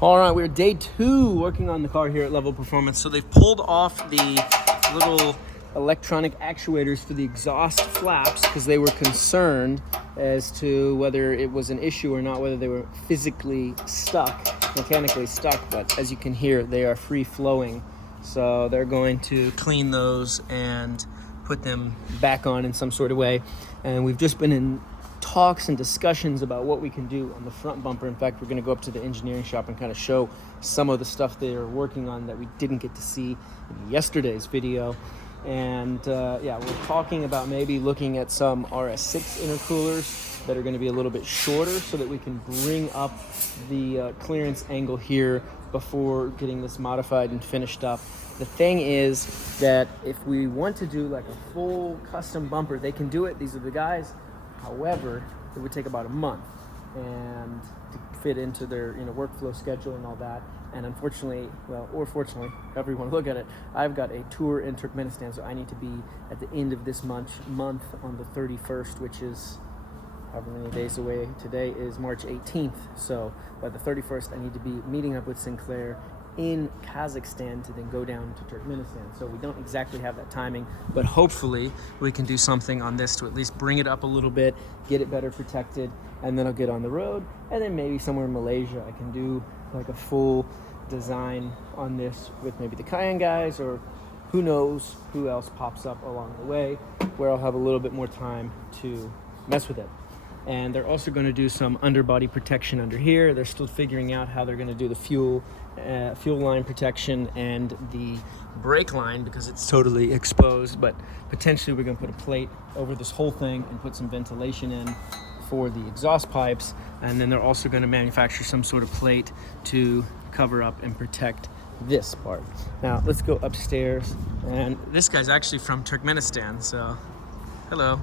All right, we're day 2 working on the car here at Level Performance. So they've pulled off the little electronic actuators for the exhaust flaps because they were concerned as to whether it was an issue or not, whether they were physically stuck, mechanically stuck. But as you can hear, they are free flowing. So they're going to clean those and put them back on in some sort of way. And we've just been in talks and discussions about what we can do on the front bumper. In fact, we're going to go up to the engineering shop and kind of show some of the stuff they are working on that we didn't get to see in yesterday's video. And yeah, we're talking about maybe looking at some RS6 intercoolers that are going to be a little bit shorter so that we can bring up the clearance angle here before getting this modified and finished up. The thing is that if we want to do like a full custom bumper, they can do it. These are the guys. However, it would take about a month and to fit into their workflow schedule and all that. And unfortunately, well, or fortunately, however you want to look at it, I've got a tour in Turkmenistan, so I need to be at the end of this month on the 31st, which is however many days away. Today is March 18th. So by the 31st, I need to be meeting up with Sinclair in Kazakhstan to then go down to Turkmenistan. So we don't exactly have that timing, but hopefully we can do something on this to at least bring it up a little bit, get it better protected, and then I'll get on the road. And then maybe somewhere in Malaysia I can do like a full design on this with maybe the Cayenne guys, or who knows who else pops up along the way, where I'll have a little bit more time to mess with it. And they're also going to do some underbody protection under here. They're still figuring out how they're going to do the fuel line protection and the brake line because it's totally exposed. But potentially we're going to put a plate over this whole thing and put some ventilation in for the exhaust pipes. And then they're also going to manufacture some sort of plate to cover up and protect this part. Now let's go upstairs. And this guy's actually from Turkmenistan, so hello.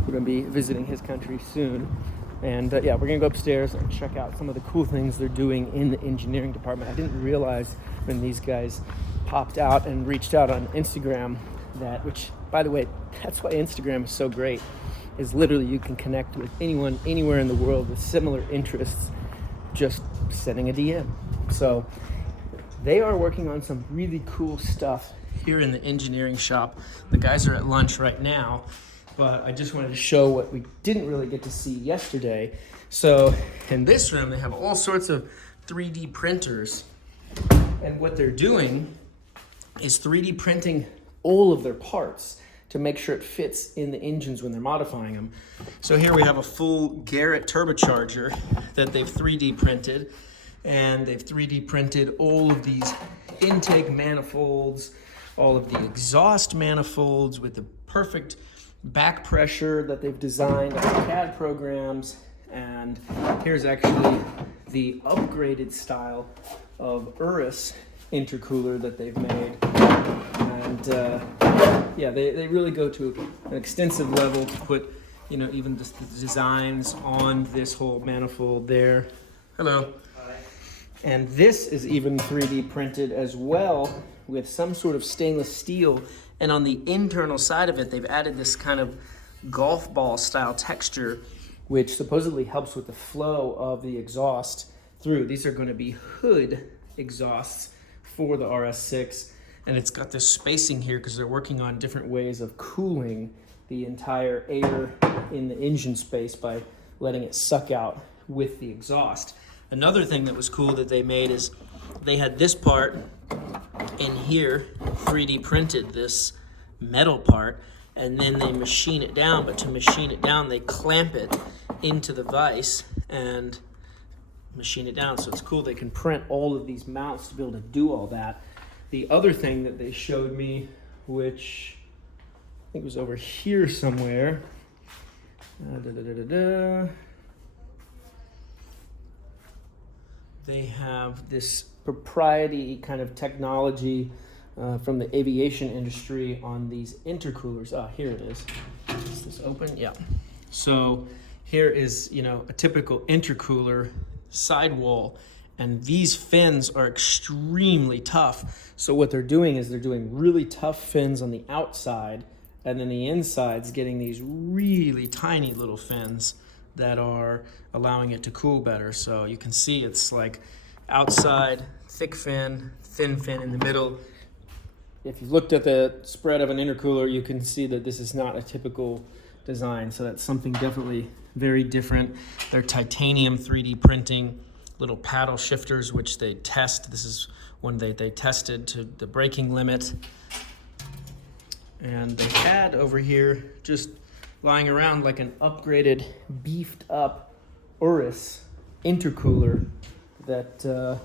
We're going to be visiting his country soon. And yeah, we're going to go upstairs and check out some of the cool things they're doing in the engineering department. I didn't realize when these guys popped out and reached out on Instagram that, which, by the way, that's why Instagram is so great, is literally you can connect with anyone, anywhere in the world with similar interests, just sending a DM. So they are working on some really cool stuff here in the engineering shop. The guys are at lunch right now, but I just wanted to show what we didn't really get to see yesterday. So in this room, they have all sorts of 3D printers. And what they're doing is 3D printing all of their parts to make sure it fits in the engines when they're modifying them. So here we have a full Garrett turbocharger that they've 3D printed. And they've 3D printed all of these intake manifolds, all of the exhaust manifolds with the perfect back pressure that they've designed on CAD programs. And here's actually the upgraded style of Urus intercooler that they've made. And yeah, they really go to an extensive level to put, even just the designs on this whole manifold there. Hello. Hi. And this is even 3D printed as well with some sort of stainless steel. And on the internal side of it, they've added this kind of golf ball style texture, which supposedly helps with the flow of the exhaust through. These are going to be hood exhausts for the RS6. And it's got this spacing here because they're working on different ways of cooling the entire air in the engine space by letting it suck out with the exhaust. Another thing that was cool that they made is they had this part in here 3D printed, this metal part, and then they machine it down. But to machine it down, they clamp it into the vise and machine it down. So it's cool. They can print all of these mounts to be able to do all that. The other thing that they showed me, which I think was over here somewhere, they have this proprietary kind of technology from the aviation industry on these intercoolers. Ah, here it is. Is this open? Yeah. So here is, a typical intercooler sidewall, and these fins are extremely tough. So what they're doing is they're doing really tough fins on the outside, and then the inside's getting these really tiny little fins that are allowing it to cool better. So you can see it's like outside, thick fin, thin fin in the middle. If you've looked at the spread of an intercooler, you can see that this is not a typical design. So that's something definitely very different. They're titanium 3D printing, little paddle shifters, which they test. This is one they tested to the braking limit. And they had over here, just lying around, like an upgraded, beefed up Urus intercooler that,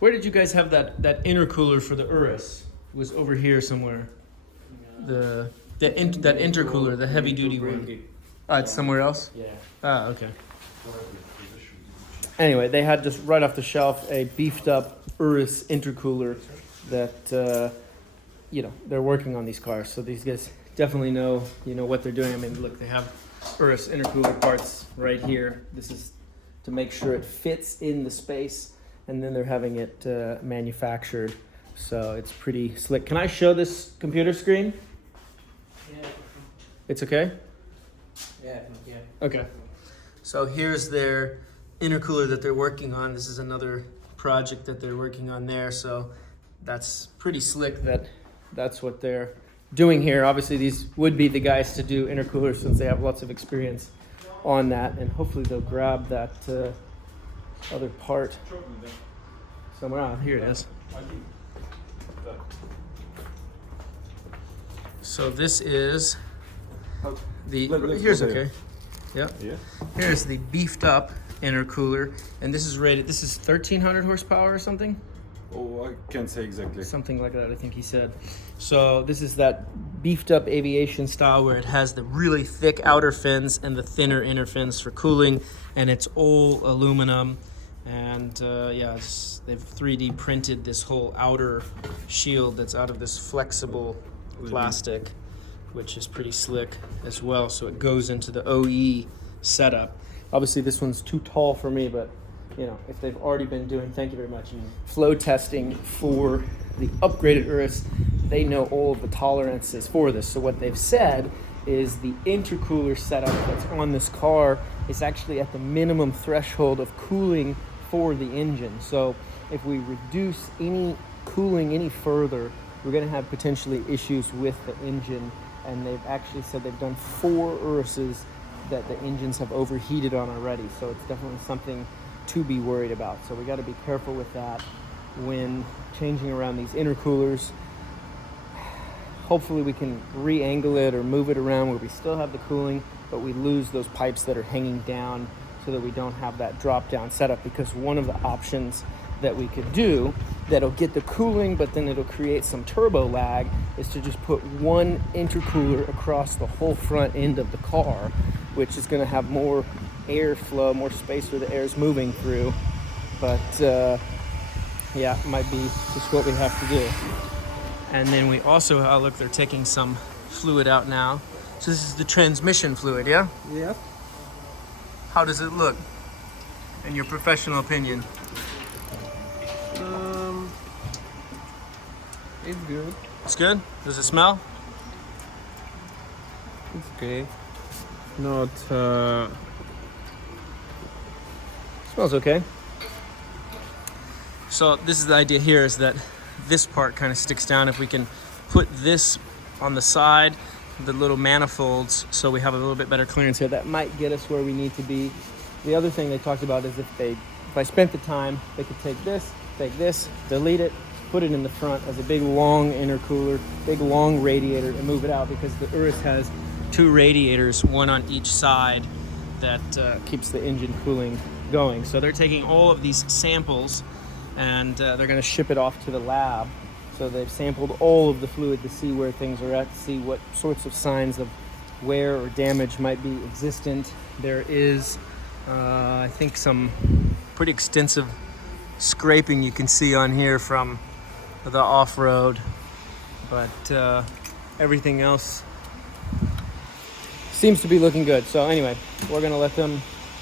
where did you guys have that intercooler for the Urus? It was over here somewhere. That intercooler, the heavy duty one. It's somewhere else? Yeah. Okay. Anyway, they had just right off the shelf a beefed up Urus intercooler that, they're working on these cars. So these guys definitely know, what they're doing. I mean, look, they have Urus intercooler parts right here. This is to make sure it fits in the space, and then they're having it manufactured. So it's pretty slick. Can I show this computer screen? Yeah. It's okay? Yeah. Okay. So here's their intercooler that they're working on. This is another project that they're working on there. So that's pretty slick that's what they're doing here. Obviously, these would be the guys to do intercoolers since they have lots of experience on that. And hopefully they'll grab that other part somewhere out. Here it is. So this is here's okay. Yeah. Here's the beefed up intercooler, and this is rated. This is 1,300 horsepower or something. Oh, I can't say exactly. Something like that, I think he said. So this is that beefed up aviation style where it has the really thick outer fins and the thinner inner fins for cooling, and it's all aluminum. And they've 3D printed this whole outer shield that's out of this flexible plastic, which is pretty slick as well. So it goes into the OE setup. Obviously, this one's too tall for me, but if they've already been doing, thank you very much, flow testing for the upgraded Urus, they know all of the tolerances for this. So what they've said is the intercooler setup that's on this car is actually at the minimum threshold of cooling for the engine. So if we reduce any cooling any further, we're going to have potentially issues with the engine. And they've actually said they've done 4 Uruses that the engines have overheated on already. So it's definitely something to be worried about. So we got to be careful with that when changing around these intercoolers. Hopefully we can re-angle it or move it around where we still have the cooling, but we lose those pipes that are hanging down so that we don't have that drop down setup. Because one of the options that we could do that'll get the cooling, but then it'll create some turbo lag, is to just put one intercooler across the whole front end of the car, which is going to have more airflow, more space where the air is moving through. But it might be just what we have to do. And then we also, look, they're taking some fluid out now. So this is the transmission fluid, yeah? Yeah. How does it look, in your professional opinion? It's good. It's good? Does it smell? It's okay. Not. Smells okay. So this is the idea here, is that this part kind of sticks down. If we can put this on the side, the little manifolds, so we have a little bit better clearance here, that might get us where we need to be. The other thing they talked about is if I spent the time, they could take this, delete it, put it in the front as a big long intercooler, big long radiator, and move it out, because the Urus has 2 radiators, one on each side, that keeps the engine cooling going. So they're taking all of these samples and they're going to ship it off to the lab. So they've sampled all of the fluid to see where things are at, to see what sorts of signs of wear or damage might be existent. There is, I think, some pretty extensive scraping you can see on here from the off-road, but everything else seems to be looking good. So anyway, we're going to let them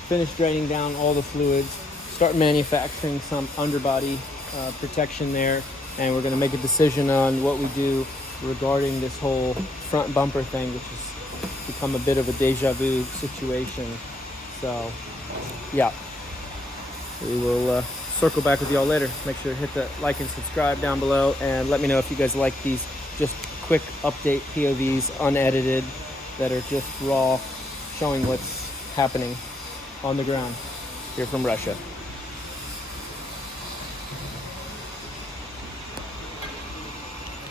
finish draining down all the fluids, start manufacturing some underbody protection there, and we're going to make a decision on what we do regarding this whole front bumper thing, which has become a bit of a deja vu situation. So yeah, we will circle back with y'all later. Make sure to hit the like and subscribe down below, and let me know if you guys like these just quick update POVs, unedited, that are just raw, showing what's happening on the ground here from Russia.